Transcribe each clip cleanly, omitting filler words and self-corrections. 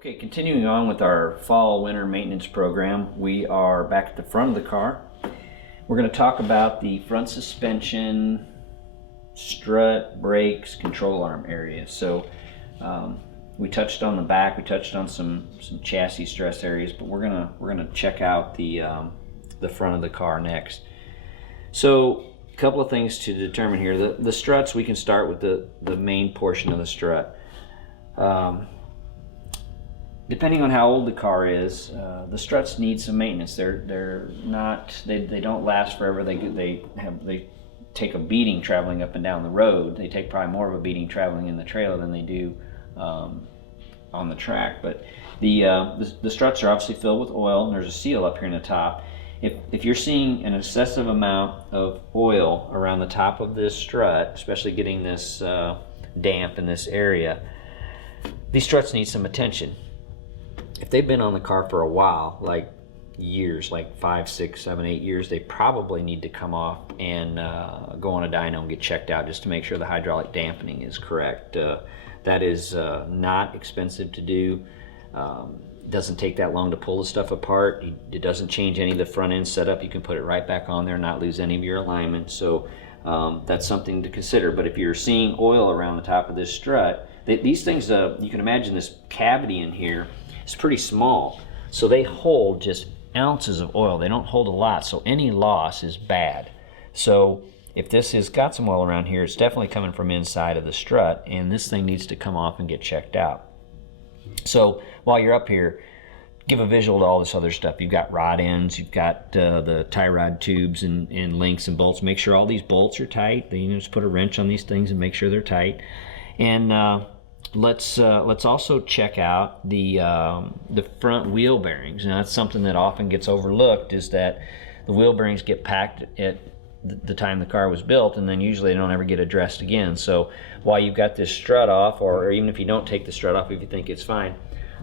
Okay, continuing on with our fall winter maintenance program, we are back at the front of the car. We're going to talk about the front suspension, strut, brakes, control arm area. So we touched on the back, we touched on some chassis stress areas, but we're gonna check out the front of the car next. So a couple of things to determine here. The struts, we can start with the main portion of the strut. Depending on how old the car is, the struts need some maintenance. They don't last forever. They take a beating traveling up and down the road. They take probably more of a beating traveling in the trailer than they do on the track. But the struts are obviously filled with oil, and there's a seal up here in the top. If you're seeing an excessive amount of oil around the top of this strut, especially getting this damp in this area, these struts need some attention. If they've been on the car for a while, like years, like 5, 6, 7, 8 years, they probably need to come off and go on a dyno and get checked out just to make sure the hydraulic dampening is correct. That is not expensive to do. It doesn't take that long to pull the stuff apart. It doesn't change any of the front end setup. You can put it right back on there and not lose any of your alignment. So that's something to consider. But if you're seeing oil around the top of this strut, these things, you can imagine this cavity in here. It's pretty small, so they hold just ounces of oil. They don't hold a lot, so any loss is bad. So if this has got some oil around here, it's definitely coming from inside of the strut, and this thing needs to come off and get checked out. So while you're up here, give a visual to all this other stuff. You've got rod ends, you've got the tie rod tubes and links and bolts. Make sure all these bolts are tight. You just put a wrench on these things and make sure they're tight. And let's also check out the front wheel bearings. Now that's something that often gets overlooked, is that the wheel bearings get packed at the time the car was built, and then usually they don't ever get addressed again. So while you've got this strut off, or even if you don't take the strut off, if you think it's fine,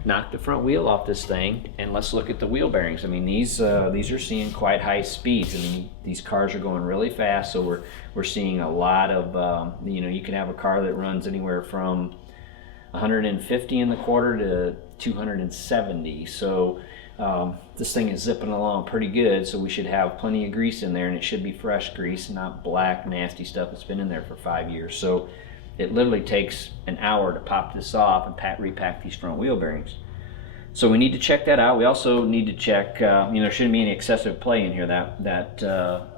knock the front wheel off this thing and let's look at the wheel bearings. I mean, these are seeing quite high speeds. I mean, these cars are going really fast, so we're seeing a lot of you can have a car that runs anywhere from 150 in the quarter to 270. So this thing is zipping along pretty good, so we should have plenty of grease in there, and it should be fresh grease, not black nasty stuff that's been in there for 5 years. So it literally takes an hour to pop this off and repack these front wheel bearings. So we need to check that out. We also need to check, there shouldn't be any excessive play in here. That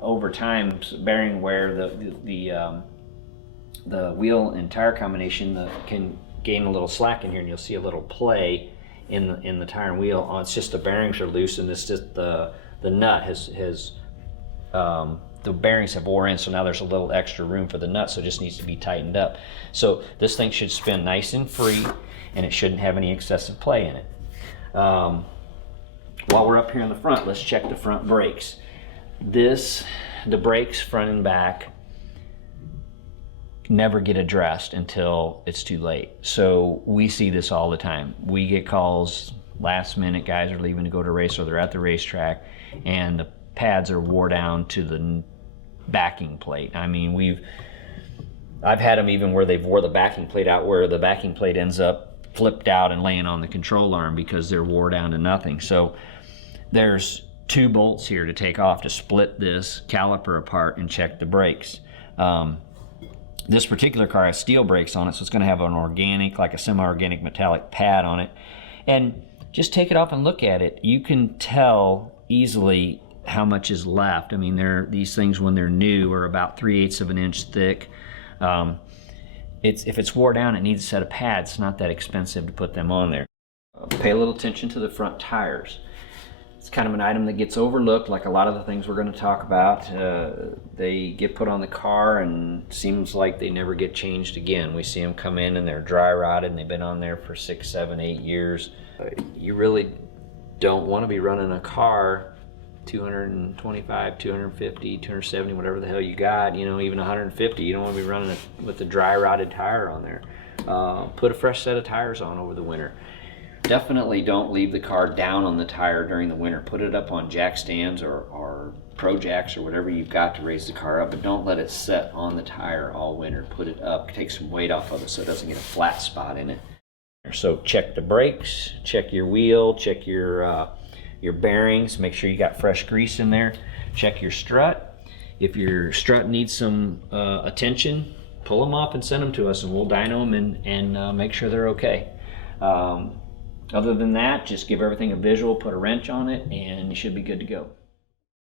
over time, bearing wear, the wheel and tire combination can gain a little slack in here, and you'll see a little play in the tire and wheel. It's just the bearings are loose, and it's just the nut has the bearings have wore in, so now there's a little extra room for the nut, so it just needs to be tightened up. So this thing should spin nice and free, and it shouldn't have any excessive play in it. While we're up here in the front, let's check the front brakes. The brakes front and back never get addressed until it's too late. So we see this all the time. We get calls last minute, guys are leaving to go to a race, or they're at the racetrack, and the pads are wore down to the backing plate. I mean, I've had them even where they've wore the backing plate out, where the backing plate ends up flipped out and laying on the control arm because they're wore down to nothing. So there's 2 bolts here to take off to split this caliper apart and check the brakes. This particular car has steel brakes on it, so it's going to have an organic, like a semi-organic metallic pad on it. And just take it off and look at it. You can tell easily how much is left. I mean, these things, when they're new, are about 3/8 of an inch thick. If it's wore down, it needs a set of pads. It's not that expensive to put them on there. Pay a little attention to the front tires. It's kind of an item that gets overlooked, like a lot of the things we're going to talk about. They get put on the car and seems like they never get changed again. We see them come in and they're dry rotted and they've been on there for 6, 7, 8 years. You really don't want to be running a car 225, 250, 270, whatever the hell you got, even 150. You don't want to be running it with a dry rotted tire on there. Put a fresh set of tires on over the winter. Definitely don't leave the car down on the tire during the winter. Put it up on jack stands or pro jacks or whatever you've got to raise the car up, but don't let it set on the tire all winter. Put it up, take some weight off of it so it doesn't get a flat spot in it. So check the brakes, check your wheel, check your bearings, make sure you got fresh grease in there. Check your strut. If your strut needs some attention, pull them off and send them to us, and we'll dyno them and make sure they're okay. Other than that, just give everything a visual, put a wrench on it, and you should be good to go.